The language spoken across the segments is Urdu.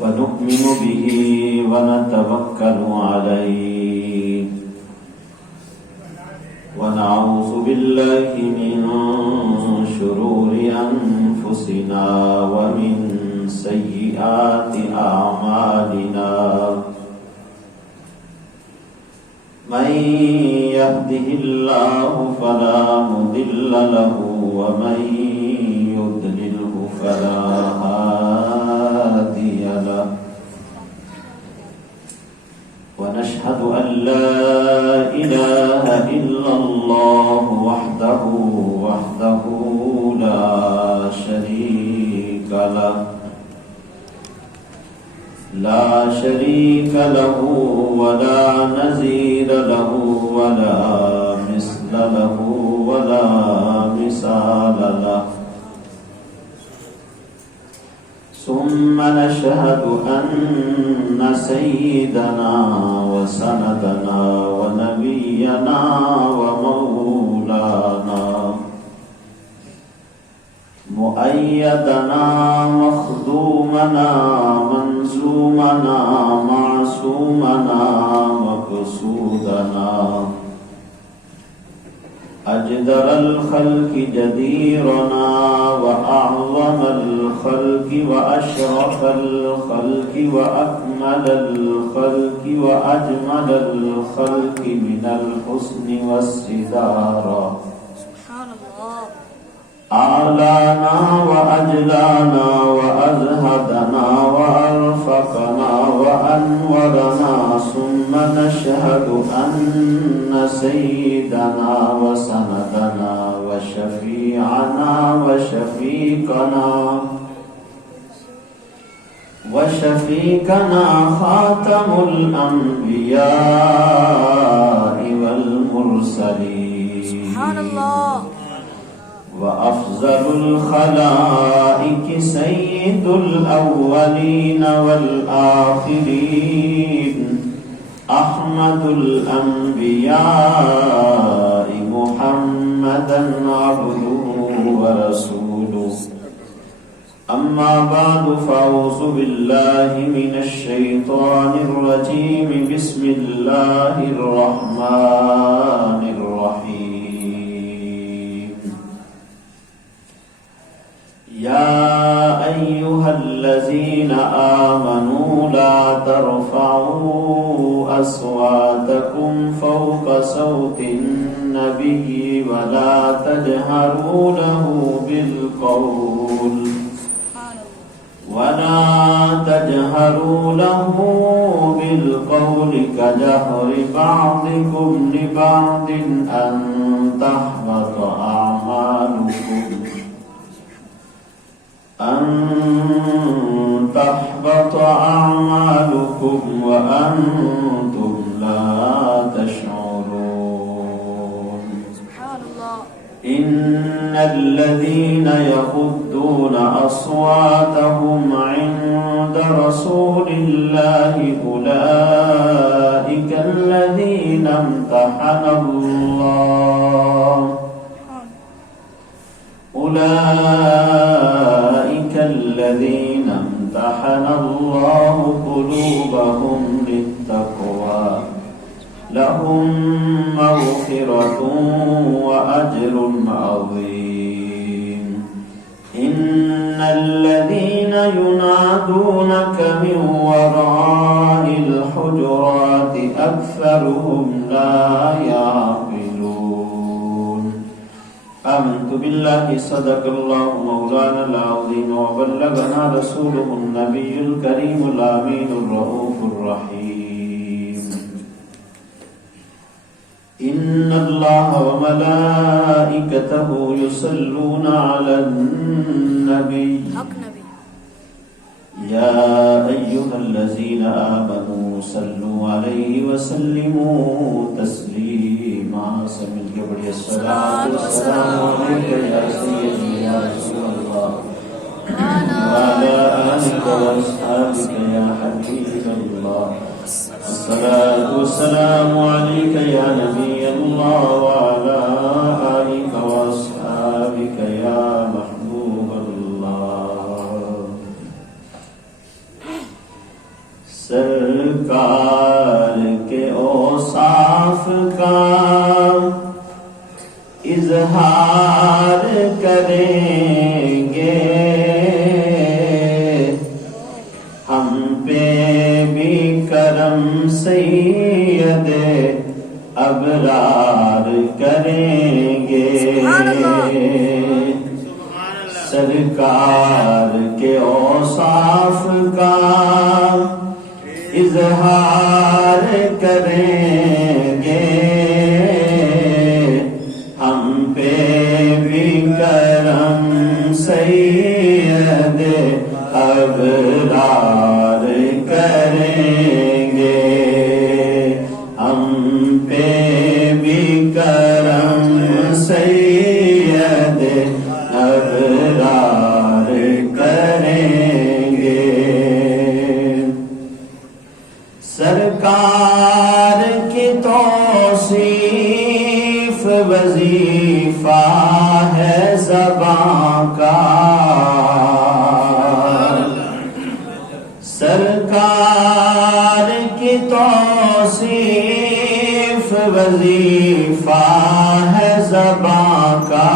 ونؤمن به ونتوكل عليه ونعوذ بالله من شرور أنفسنا ومن سيئات أعمالنا من يهده الله فلا مضل له ومن يضلله فلا هادي له ونشهد أن لا إله إلا الله وحده لا شريك له ولا نظير له ولا مثل له ولا مثال له ثم نشهد أن سيدنا وسندنا ونبينا ومولانا مؤيدنا مخدومنا منزومنا معصومنا مقصودنا أجدر الخلق جديرنا وأعظم الخلق وأشرف الخلق وأكمل الخلق وأجمل الخلق من الحسن والسدارة أعلانا وأجلانا وأزهدنا وأرفقنا وأنورنا ثم نشهد أن سيدنا وسندنا وشفيعنا وشفيقنا خاتم الأنبياء والمرسلين سبحان الله وأفضل الخلائق سيد الأولين والآخرين أحمد الأنبياء محمدا عبده ورسوله أما بعد فأعوذ بالله من الشيطان الرجيم بسم الله الرحمن الرحيم يا أيها الذين آمنوا لا ترفعوا أصواتكم فوق صوت النبي ولا تجهروا له بالقول كجهر بعضكم لبعض أن تحبط أعمالكم وأنتم لا تشعرون إن الذين يغضون أصواتهم عند رسول الله أولئك الذين امتحن الله قلوبهم للتقوى لهم مغفرة وأجر عظيم إن الذين ينادونك من وراء الحجرات أكثرهم لا يعقلون آمنت بالله صدق الله مولانا العظيم وبلغنا رسوله النبي الكريم الأمين الرؤوف الرحيم إن الله وملائكته يصلون على النبي يا أيها الذين آمنوا صلوا عليه وسلموا تسليما سمع الكبر الصلاة والسلام عليك يا سيدي يا رسول الله وعلى آلك وأصحابك يا حبيب الله الصلاة والسلام عليك يا نبي الله وعلى آلك وأصحابك يا محبوب الله سرکار کے اوصاف کا اظہار کریں گے، ہم پہ بھی کرم سید ابرار کریں گے، سرکار کے اوصاف کا اظہار کریں گے، ہم پہ بھی کرم سید ابرار کریں گے، ہم پہ بھی کرم سید ابرار کریں گے۔ سرکار کی توصیف وظیفہ ہے زباں کا، سرکار کی توصیف وظیفہ ہے زباں کا،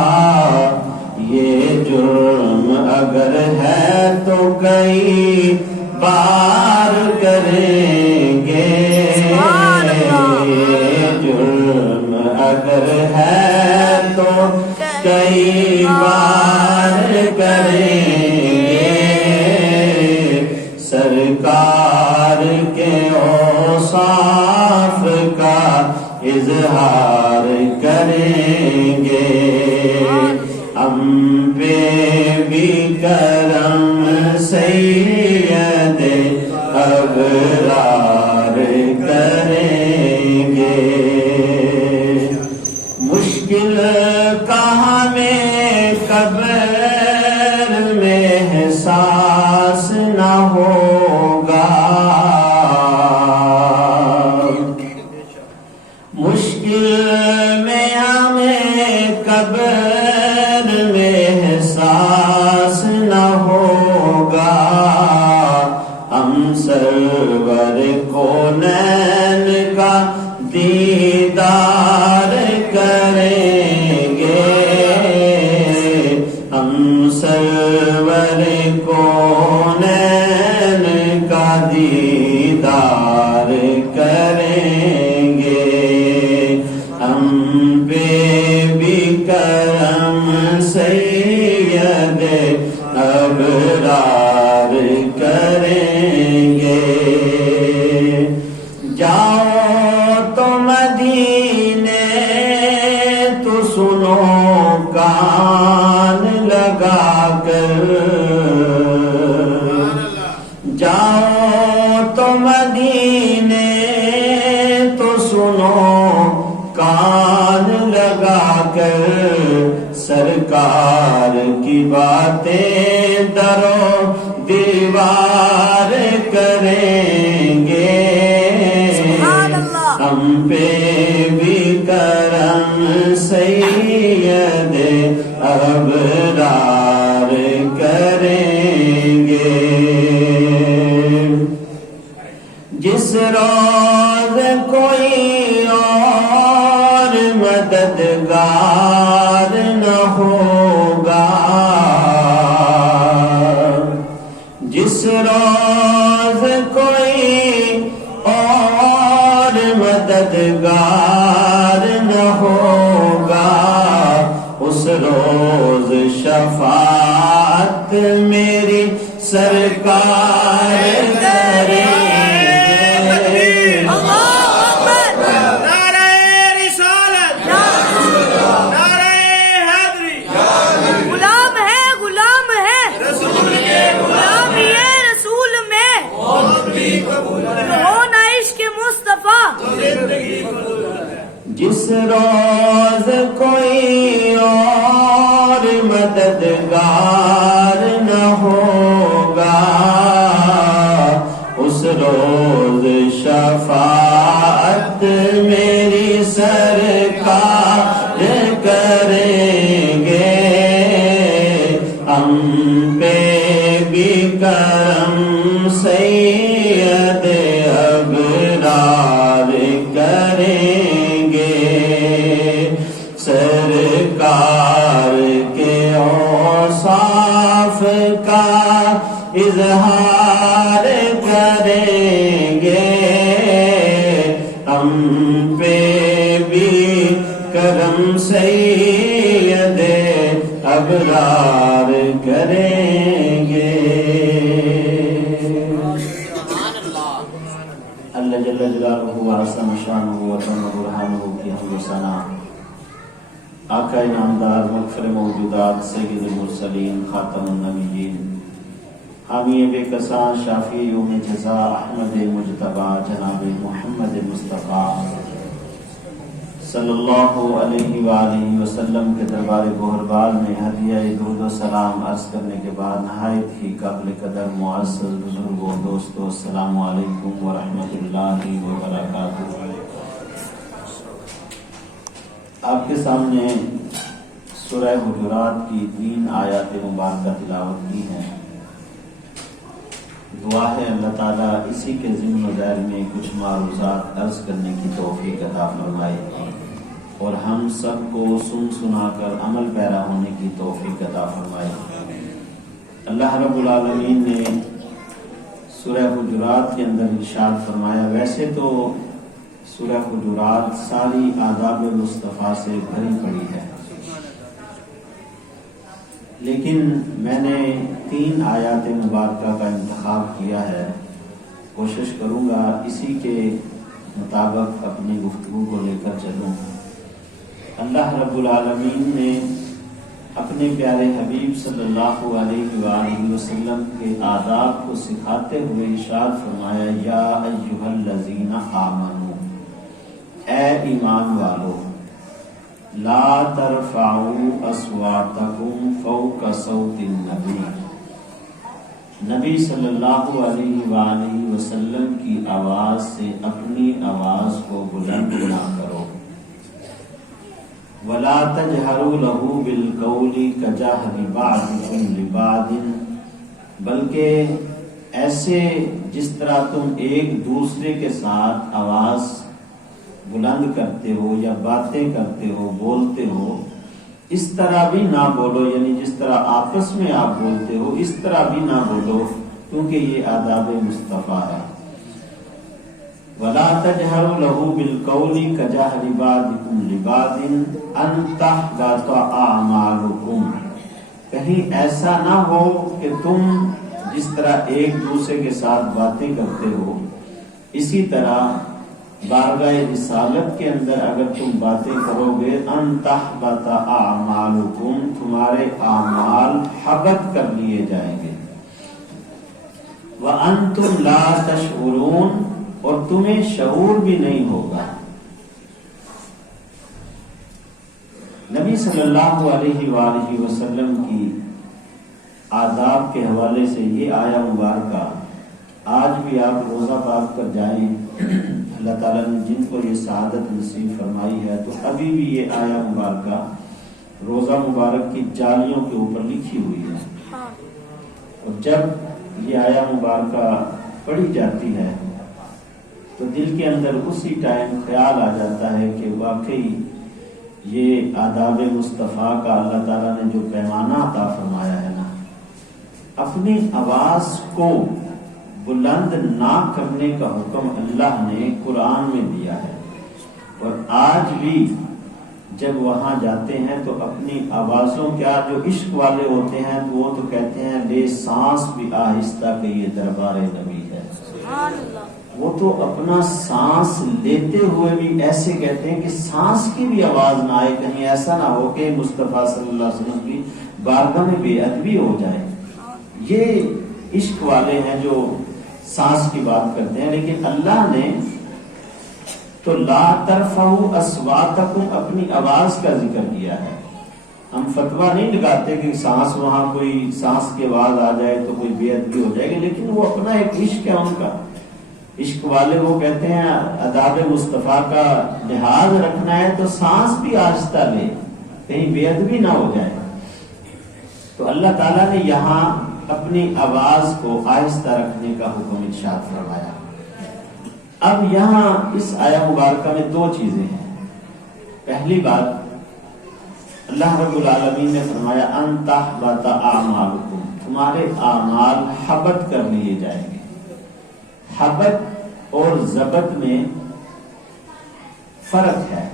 یہ جرم اگر ہے تو کئی بار کریں گے، جرم اگر ہے تو کئی بار کریں گے، سرکار کے اوصاف کا اظہار کریں گے، ہم پہ بھی کرم سید ابرار کریں گے۔ مشکل کہاں میں قبر میں احساس نہ ہوگا، مشکل میں ہمیں قبر میں احساس نہ ہوگا، ہم سرور کونین کا دیدار کریں گے، ہم سرور کونین کا دیدار کریں گے، ہم پہ بھی کرم سید ابرار کریں گے۔ جاؤ تو مدینے تو سنو کان لگا کر، جاؤ تو مدینے تو سنو کان لگا کر، سرکار کی باتیں درو دیوار کریں گے، ہم پہ بھی کرم سید ابرار کریں گے۔ جس روز کوئی اور مددگار نہ ہوگا، جس روز کوئی اور مددگار نہ ہوگا، اس روز شفاعت میری سرکار کریں گے۔ جس روز کوئی اور مددگار نہ ہوگا، اس روز شفاعت میری سرکار کریں گے، ہم پہ بھی کرم سید اظہار کریں گے، ہم پہ بھی کرم سید ابرار کریں گے۔ اللہ جل جلالہ و احسن شانہ و تم برہانہ کی حمد و ثنا آقا نامدار مغفر موجودات سید المرسلین خاتم النبیین حامی بے کساں شافی یوم جزا احمد مجتبی جناب محمد مصطفیٰ صلی اللہ علیہ وآلہ وسلم کے دربار گوہربال میں ہدیہ درود و سلام عرض کرنے کے بعد نہایت ہی قابل قدر معزز بزرگوں دوستو السلام علیکم ورحمۃ اللہ وبرکاتہ۔ آپ کے سامنے سورہ حجرات کی 3 آیات مبارکہ تلاوت کی ہیں۔ دعا ہے اللہ تعالیٰ اسی کے ضمن و ذیل میں کچھ معروضات عرض کرنے کی توفیق عطا فرمائے اور ہم سب کو سن سنا کر عمل پیرا ہونے کی توفیق عطا فرمائے۔ اللہ رب العالمین نے سورہ حجرات کے اندر ارشاد فرمایا، ویسے تو سورہ حجرات ساری آداب مصطفیٰ سے بھری پڑی ہے، لیکن میں نے 3 آیات مبارکہ کا انتخاب کیا ہے۔ کوشش کروں گا اسی کے مطابق اپنی گفتگو کو لے کر چلوں۔ اللہ رب العالمین نے اپنے پیارے حبیب صلی اللہ علیہ وآلہ وسلم کے آداب کو سکھاتے ہوئے ارشاد فرمایا، یا ایھا الذین آمنوا، اے ایمان والو، لا ترفعوا اصواتکم فوق صوت النبی، نبی صلی اللہ علیہ وآلہ وسلم کی آواز سے اپنی آواز کو بلند نہ کرو، ولا تجہروا لہ بالقول کجہر بعضکم لبعض، بلکہ ایسے جس طرح تم ایک دوسرے کے ساتھ آواز بلند کرتے ہو یا باتیں کرتے ہو بولتے ہو، اس طرح بھی نہ بولو، یعنی جس طرح آپس میں آپ بولتے ہو اس طرح بھی نہ بولو، کیونکہ یہ آداب مصطفیٰ ہے۔ وَلَا تَجْهَرُوا لَهُ بِالْقَوْلِ كَجَهْرِ بَعْضِكُمْ لِبَعْضٍ أَن تَحْبَطَ أَعْمَالُكُمْ، کہیں ایسا نہ ہو کہ تم جس طرح ایک دوسرے کے ساتھ باتیں کرتے ہو اسی طرح بارگاہ رسالت کے اندر اگر تم باتیں کرو گے، ان تحبط اعمالکم، تمہارے اعمال حبط کر لیے جائیں گے، وانتم لا تشعرون، اور تمہیں شعور بھی نہیں ہوگا۔ نبی صلی اللہ علیہ وآلہ وسلم کی آداب کے حوالے سے یہ آیہ مبارکہ آج بھی آپ روزہ پاک پر جائیں، اللہ تعالیٰ نے جن کو یہ سعادت نصیب فرمائی ہے تو ابھی بھی یہ آیہ مبارکہ روزہ مبارک کی جالیوں کے اوپر لکھی ہوئی ہے، اور جب یہ آیہ مبارکہ پڑھی جاتی ہے تو دل کے اندر اسی ٹائم خیال آ جاتا ہے کہ واقعی یہ آداب مصطفیٰ کا اللہ تعالیٰ نے جو پیمانہ عطا فرمایا ہے نا، اپنی آواز کو بلند نہ کرنے کا حکم اللہ نے قرآن میں دیا ہے، اور آج بھی جب وہاں جاتے ہیں تو اپنی آوازوں کیا جو عشق والے ہوتے ہیں تو وہ تو کہتے ہیں لے سانس بھی آہستہ کہ یہ دربار نبی ہے، وہ تو اپنا سانس لیتے ہوئے بھی ایسے کہتے ہیں کہ سانس کی بھی آواز نہ آئے، کہیں ایسا نہ ہو کہ مصطفیٰ صلی اللہ علیہ وسلم کی بارگاہ میں بے ادبی ہو جائے۔ یہ عشق والے ہیں جو سانس کی بات کرتے ہیں، لیکن اللہ نے تو لا ترفعوا اصواتکم اپنی آواز کا ذکر کیا ہے۔ ہم فتویٰ نہیں لگاتے کہ سانس وہاں کوئی سانس کی آواز آ جائے تو کوئی بے ادبی ہو جائے گی، لیکن وہ اپنا ایک عشق ہے ان کا، عشق والے وہ کہتے ہیں آداب مصطفیٰ کا لحاظ رکھنا ہے تو سانس بھی آہستہ لے، کہیں بے ادبی نہ ہو جائے۔ تو اللہ تعالیٰ نے یہاں اپنی آواز کو آہستہ رکھنے کا حکم ارشاد فرمایا۔ اب یہاں اس آیہ مبارکہ میں 2 چیزیں ہیں۔ پہلی بات اللہ رب العالمین نے فرمایا ان تحبط اعمالکم، تمہارے اعمال حبط کر لیے جائیں گے۔ حبط اور ضبط میں فرق ہے۔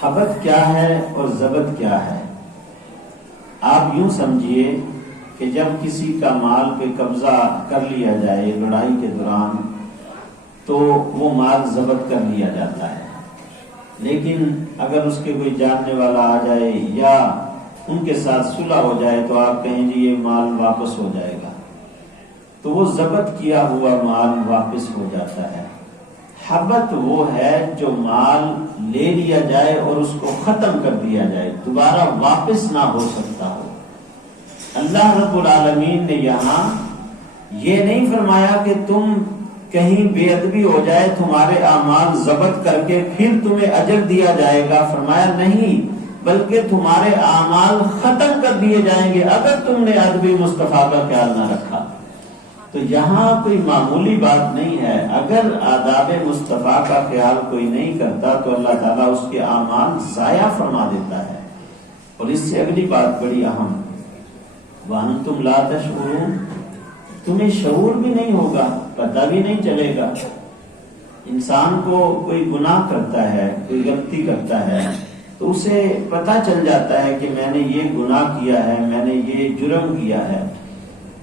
حبط کیا ہے اور ضبط کیا ہے؟ آپ یوں سمجھیے کہ جب کسی کا مال پہ قبضہ کر لیا جائے لڑائی کے دوران تو وہ مال ضبط کر لیا جاتا ہے، لیکن اگر اس کے کوئی جاننے والا آ جائے یا ان کے ساتھ صلح ہو جائے تو آپ کہیں جی یہ مال واپس ہو جائے گا، تو وہ ضبط کیا ہوا مال واپس ہو جاتا ہے۔ حبط وہ ہے جو مال لے لیا جائے اور اس کو ختم کر دیا جائے، دوبارہ واپس نہ ہو سکتا ہو۔ اللہ رب العالمین نے یہاں یہ نہیں فرمایا کہ تم کہیں بے ادبی ہو جائے تمہارے اعمال ضبط کر کے پھر تمہیں اجر دیا جائے گا، فرمایا نہیں، بلکہ تمہارے اعمال ختم کر دیے جائیں گے اگر تم نے ادب مصطفیٰ کا خیال نہ رکھا۔ تو یہاں کوئی معمولی بات نہیں ہے، اگر آداب مصطفیٰ کا خیال کوئی نہیں کرتا تو اللہ تعالیٰ اس کے اعمال ضائع فرما دیتا ہے۔ اور اس سے اگلی بات بڑی اہم، وَأَنْتُمْ لَا تَشْعُرُونَ، تمہیں شعور بھی نہیں ہوگا، پتہ بھی نہیں چلے گا۔ انسان کو کوئی گناہ کرتا ہے، کوئی غلطی کرتا ہے تو اسے پتہ چل جاتا ہے کہ میں نے یہ گناہ کیا ہے، میں نے یہ جرم کیا ہے،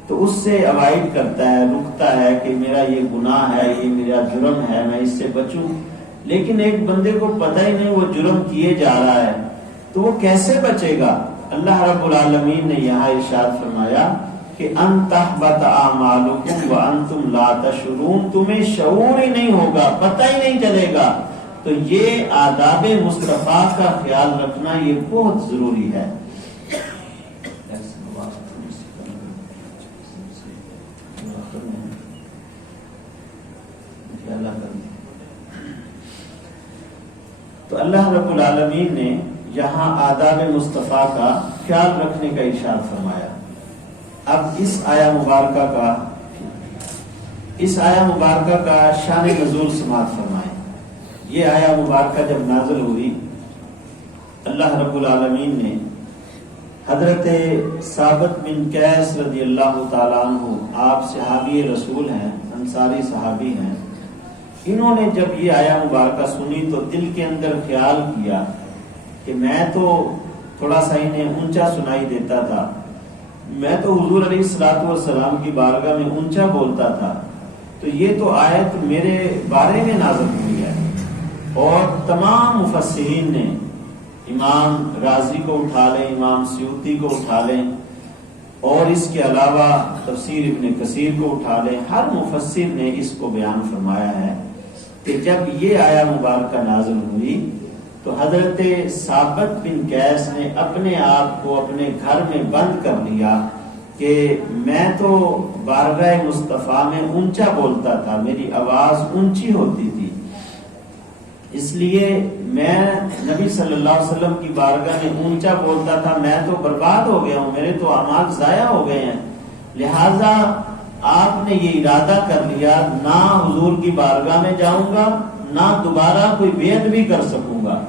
تو اس سے اوائڈ کرتا ہے، رکتا ہے کہ میرا یہ گناہ ہے، یہ میرا جرم ہے، میں اس سے بچوں۔ لیکن ایک بندے کو پتہ ہی نہیں وہ جرم کیے جا رہا ہے تو وہ کیسے بچے گا؟ اللہ رب العالمین نے یہاں ارشاد فرمایا کہ ان تحبط اعمالکم وانتم لا تشعرون، تمہیں شعور ہی نہیں ہوگا، پتہ ہی نہیں چلے گا۔ تو یہ آداب مصطفیٰ کا خیال رکھنا یہ بہت ضروری ہے۔ تو اللہ رب العالمین نے یہاں آداب مصطفیٰ کا خیال رکھنے کا ارشاد فرمایا۔ اب اس آیہ مبارکہ کا شان نزول سماعت فرمائیں۔ یہ آیہ مبارکہ جب نازل ہوئی، اللہ رب العالمین نے حضرت ثابت بن قیس رضی اللہ تعالیٰ عنہ، آپ صحابی رسول ہیں، انصاری صحابی ہیں، انہوں نے جب یہ آیہ مبارکہ سنی تو دل کے اندر خیال کیا کہ میں تو تھوڑا سا انہیں اونچا سنائی دیتا تھا، میں تو حضور علیہ الصلوۃ والسلام کی بارگاہ میں اونچا بولتا تھا، تو یہ تو آیت میرے بارے میں نازل ہوئی ہے۔ اور تمام مفسرین نے، امام رازی کو اٹھا لیں، امام سیوطی کو اٹھا لیں، اور اس کے علاوہ تفسیر ابن کثیر کو اٹھا لیں، ہر مفسر نے اس کو بیان فرمایا ہے کہ جب یہ آیہ مبارکہ نازل ہوئی تو حضرت ثابت بن قیس نے اپنے آپ کو اپنے گھر میں بند کر لیا کہ میں تو بارگاہ مصطفیٰ میں اونچا بولتا تھا، میری آواز اونچی ہوتی تھی، اس لیے میں نبی صلی اللہ علیہ وسلم کی بارگاہ میں اونچا بولتا تھا، میں تو برباد ہو گیا ہوں، میرے تو اعمال ضائع ہو گئے ہیں، لہذا آپ نے یہ ارادہ کر لیا نہ حضور کی بارگاہ میں جاؤں گا، نہ دوبارہ کوئی بے ادبی کر سکوں گا۔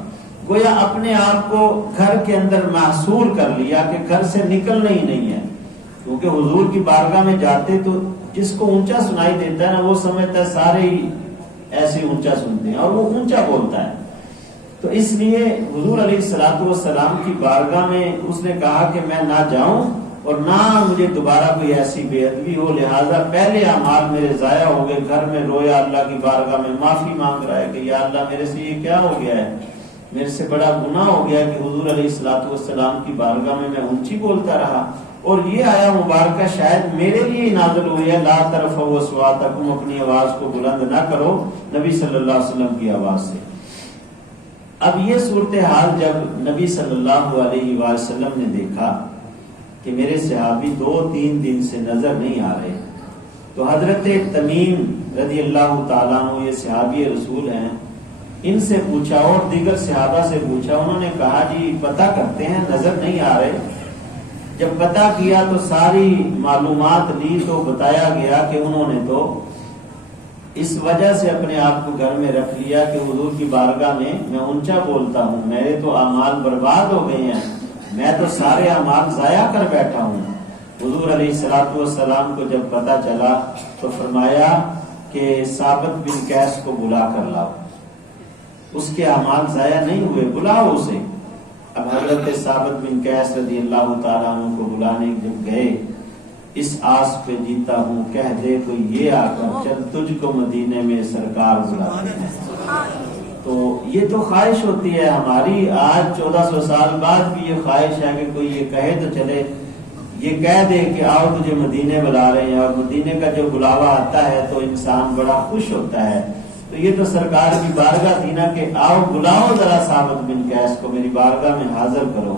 گویا اپنے آپ کو گھر کے اندر محصور کر لیا کہ گھر سے نکلنا ہی نہیں ہے، کیونکہ حضور کی بارگاہ میں جاتے تو جس کو اونچا سنائی دیتا ہے نا، وہ سمجھتا ہے سارے ہی ایسے اونچا سنتے ہیں اور وہ اونچا بولتا ہے۔ تو اس لیے حضور علیہ الصلوۃ والسلام کی بارگاہ میں اس نے کہا کہ میں نہ جاؤں اور نہ مجھے دوبارہ کوئی ایسی بے ادبی ہو، لہٰذا پہلے اعمال میرے ضائع ہو گئے، گھر میں رویا، اللہ کی بارگاہ میں معافی مانگ رہا ہے کہ یا اللہ میرے سے یہ کیا ہو گیا ہے، میرے سے بڑا گناہ ہو گیا کہ حضور علیہ الصلوۃ والسلام کی بارگاہ میں اونچی بولتا رہا۔ اور یہ آیہ مبارکہ شاید میرے لیے نازل ہوئی ہے، لا ترفعوا اصواتکم، اپنی آواز کو بلند نہ کرو نبی صلی اللہ علیہ وسلم کی آواز سے۔ اب یہ صورتحال جب نبی صلی اللہ علیہ وآلہ وسلم نے دیکھا کہ میرے صحابی 2-3 دن سے نظر نہیں آ رہے، تو حضرت تمیم رضی اللہ تعالیٰ عنہ، یہ صحابی رسول ہیں، ان سے پوچھا اور دیگر صحابہ سے پوچھا، انہوں نے کہا جی پتہ کرتے ہیں، نظر نہیں آ رہے۔ جب پتہ کیا تو ساری معلومات لی تو بتایا گیا کہ انہوں نے تو اس وجہ سے اپنے آپ کو گھر میں رکھ لیا کہ حضور کی بارگاہ میں اونچا بولتا ہوں، میرے تو اعمال برباد ہو گئے ہیں، میں تو سارے اعمال ضائع کر بیٹھا ہوں۔ حضور علیہ الصلوۃ والسلام کو جب پتہ چلا تو فرمایا کہ ثابت بن قیس کو بلا کر لاؤ، اس کے اعمال ضائع نہیں ہوئے، بلاؤ اسے۔ اب حضرت ثابت بن قیس رضی اللہ تعالیٰ عنہ کو بلانے جب گئے، اس آس پہ جیتا ہوں کہہ دے کوئی یہ آ کر چل تجھ کو مدینے میں سرکار بلاتے ہیں۔ تو یہ تو خواہش ہوتی ہے ہماری، آج 1400 سال بعد بھی یہ خواہش ہے کہ کوئی یہ کہے تو چلے، یہ کہہ دے کہ آؤ تجھے مدینے بلا رہے ہیں، اور مدینے کا جو بلاوا آتا ہے تو انسان بڑا خوش ہوتا ہے۔ تو یہ تو سرکار کی بارگاہ تھی نا کہ آؤ بلاؤ ذرا ثابت بن قیس کو میری بارگاہ میں حاضر کرو،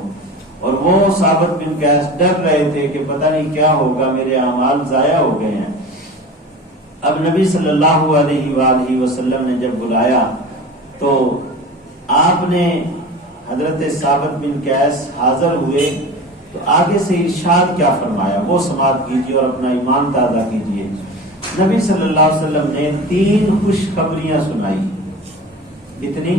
اور وہ ثابت بن قیس ڈر رہے تھے کہ پتہ نہیں کیا ہوگا، میرے اعمال ضائع ہو گئے ہیں۔ اب نبی صلی اللہ علیہ وآلہ وسلم نے جب بلایا تو آپ نے حضرت ثابت بن قیس حاضر ہوئے تو آگے سے ارشاد کیا فرمایا وہ سماعت کیجیے اور اپنا ایمان تازہ کیجیے۔ نبی صلی اللہ علیہ وسلم نے 3 خوشخبریاں سنائی۔ کتنی؟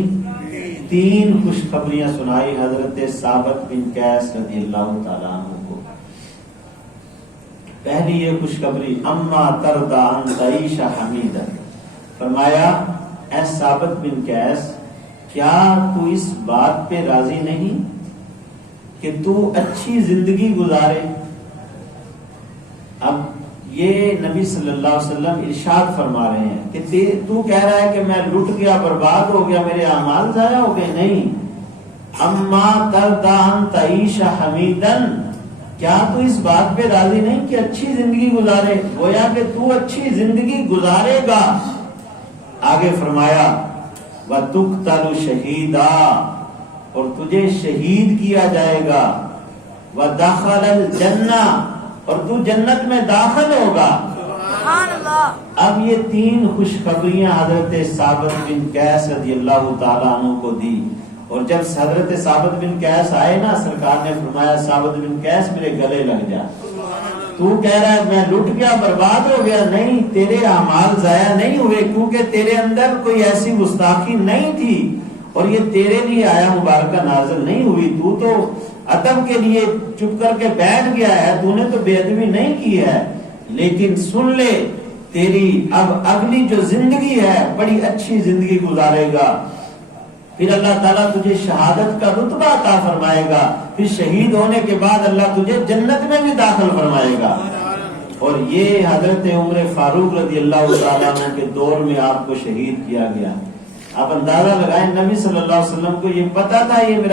3 خوشخبریاں سنائی حضرت ثابت بن قیس رضی اللہ تعالیٰ عنہ کو۔ پہلی یہ خوشخبری اما ترضى ان تعيش حمیدا، فرمایا اے ثابت بن قیس کیا تو اس بات پہ راضی نہیں کہ تو اچھی زندگی گزارے؟ اب یہ نبی صلی اللہ علیہ وسلم ارشاد فرما رہے ہیں کہ تو کہہ رہا ہے کہ میں لٹ گیا، برباد ہو گیا، میرے اعمال ضائع ہو گئے۔ نہیں، اما ترضى ان تعيش حمیدا، کیا تو اس بات پہ راضی نہیں کہ اچھی زندگی گزارے؟ گویا کہ تو اچھی زندگی گزارے گا۔ آگے فرمایا وَتُقْتَلُ شَهِيدًا، اور تجھے شہید کیا جائے گا، وَدَخَلَ الْجَنَّةَ، اور تو جنت میں داخل ہوگا۔ اب یہ 3 خوشخبریاں حضرت ثابت بن قیس رضی اللہ تعالیٰ عنہ کو دی، اور جب حضرت ثابت بن قیس آئے نا، سرکار نے فرمایا ثابت بن قیس میرے گلے لگ جا، تو کہہ رہا ہے میں لٹ گیا، برباد ہو گیا۔ نہیں، تیرے اعمال ضائع نہیں ہوئے، کیونکہ تیرے اندر کوئی ایسی گستاخی نہیں تھی، اور یہ تیرے لیے آیا مبارکہ نازل نہیں ہوئی۔ تو ادب کے لیے چپ کر کے بیٹھ گیا ہے، تو نے تو بے ادبی نہیں کی ہے، لیکن سن لے تیری اب اگلی جو زندگی ہے بڑی اچھی زندگی گزارے گا، پھر اللہ تعالیٰ تجھے شہادت کا رتبہ عطا فرمائے گا، پھر شہید ہونے کے بعد اللہ تجھے جنت میں بھی داخل فرمائے گا۔ اور یہ حضرت عمر فاروق رضی اللہ تعالیٰ عنہ کے دور میں آپ کو شہید کیا گیا۔ آپ اندازہ لگائیں، نبی صلی اللہ علیہ وسلم کو یہ پتا تھا یہ میرا